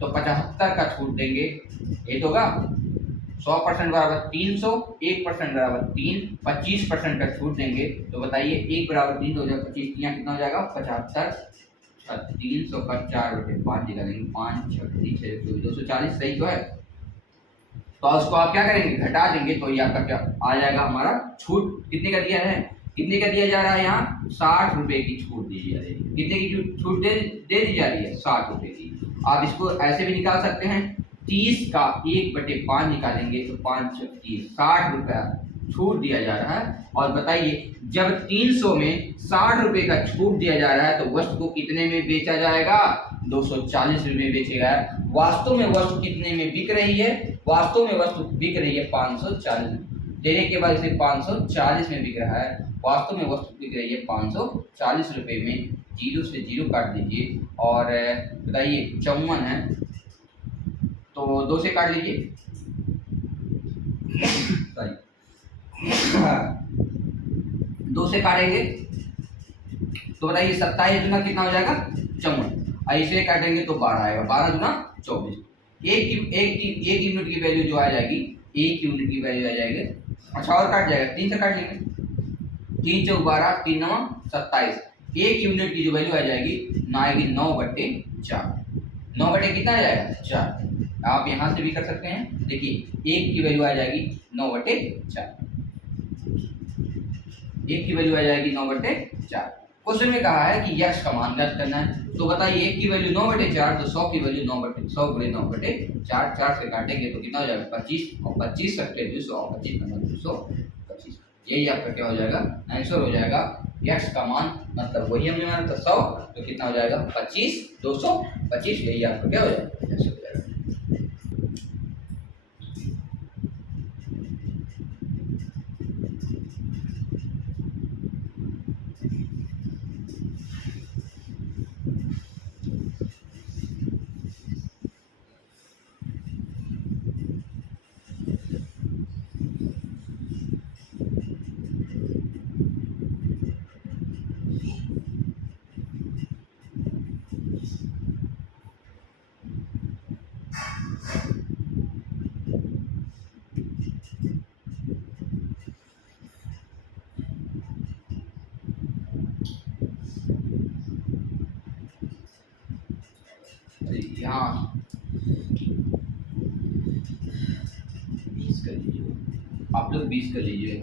तो 75 का छूट देंगे, ये तो होगा 100% बराबर 300, 1% बराबर 3, 25% का छूट देंगे तो बताइए 1 बराबर 3 हो जाएगा, 25 दिया कितना हो जाएगा? 75। 300 का 4/5 निकालेंगे, 5 6 6 240, सही तो है। तो उसको आप क्या करेंगे? घटा देंगे तो ये आपका क्या आ जाएगा? हमारा छूट कितने का दिया है? कितने का दिया जा रहा है? यहाँ 60 रुपए की छूट दी जा रही है। कितने की छूट दे दी जा रही है? 60 रुपए की। आप इसको ऐसे भी निकाल सकते हैं, 30 का 1/5 निकालेंगे तो 5 30, 60 रुपया छूट दिया जा रहा है। और बताइए जब 300 में 60 रुपए का छूट दिया जा रहा है तो वस्तु को कितने में बेचा जाएगा? 240 रुपए में बेचेगा। वास्तव में वस्तु कितने में बिक रही है? वास्तव में वस्तु बिक रही है 540, देने के बाद इसे 540 में बिक रहा है। वास्तव में वस्तु बिक रही है 540 रुपए में। 0 से 0 काट दीजिए और बताइए 54 है तो 2 से काट लीजिए। 2 से काटेंगे तो बताइए 27 गुना कितना हो जाएगा? 54। ऐसे काटेंगे तो 12 आएगा, 12 गुना 24। एक यूनिट की वैल्यू जो आ जाएगी, 1 यूनिट की वैल्यू आ जाएगी। अच्छा और काट जाएगा, 3 से काट लेंगे, 3 चौक 12, 3 9 27। 1 यूनिट की जो वैल्यू आ जाएगी ना आएगी 9/4। 9 कितना आ जाएगा? 4। आप यहाँ से भी कर सकते हैं। देखिए 1 की वैल्यू आ जाएगी 9/4, 1 की वैल्यू आ जाएगी 9/4। क्वेश्चन में कहा है कि यक्स का मान ज्ञात करना है। तो बताइए 1 की वैल्यू 9/4 तो 100 की वैल्यू 100 गुणे 9/4, 4 से काटेंगे तो कितना हो जाएगा? 25, और 25 सट्टे 200 और 25 नंबर 225। यही आपका क्या हो जाएगा? आंसर हो जाएगा। यक्स का मान मतलब वही हमने माना था 100, तो कितना हो जाएगा? 25, 225। यही आपका क्या हो जाएगा? आंसर हो जाएगा। यहाँ 20 कर लीजिए, आप लोग 20 कर लीजिए।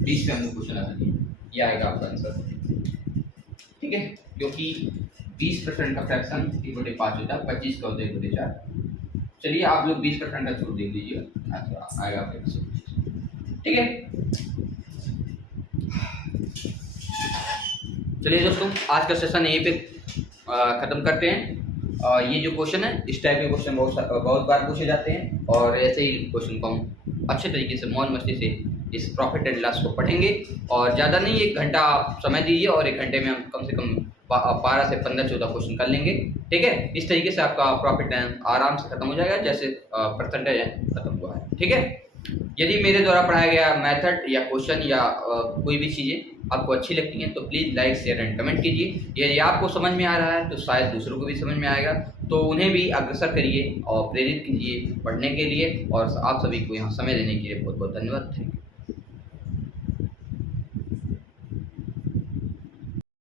20 पे हम लोग क्वेश्चन लगा दिए, ये आएगा आपका आंसर। ठीक है, क्योंकि 20% का फ्रैक्शन 1/5 होता है, 25 का होता है 1/4। चलिए आप लोग 20% का छूट देख लीजिए, आंसर आएगा आपका आंसर। ठीक है, चलिए दोस्तों आज का सेशन यहीं पे ख़त्म करते हैं। ये जो क्वेश्चन है इस टाइप के क्वेश्चन बहुत बार पूछे जाते हैं और ऐसे ही क्वेश्चन को हम अच्छे तरीके से मौज मस्ती से इस प्रॉफिट एंड लॉस को पढ़ेंगे। और ज़्यादा नहीं, 1 घंटा आप समय दीजिए और 1 घंटे में हम कम से कम 12 से 15-14 क्वेश्चन कर लेंगे। ठीक है, इस तरीके से आपका प्रॉफिट एंड आराम से ख़त्म हो जाएगा, जैसे परसेंटेज खत्म हुआ है। ठीक है। यदि मेरे द्वारा पढ़ाया गया मेथड या क्वेश्चन या कोई भी चीज़ें आपको अच्छी लगती हैं तो please like share and comment कीजिए। यदि आपको समझ में आ रहा है तो शायद दूसरों को भी समझ में आएगा, तो उन्हें भी अग्रसर करिए और प्रेरित कीजिए पढ़ने के लिए। और आप सभी को यहाँ समय देने के लिए बहुत बहुत धन्यवाद। Thank you.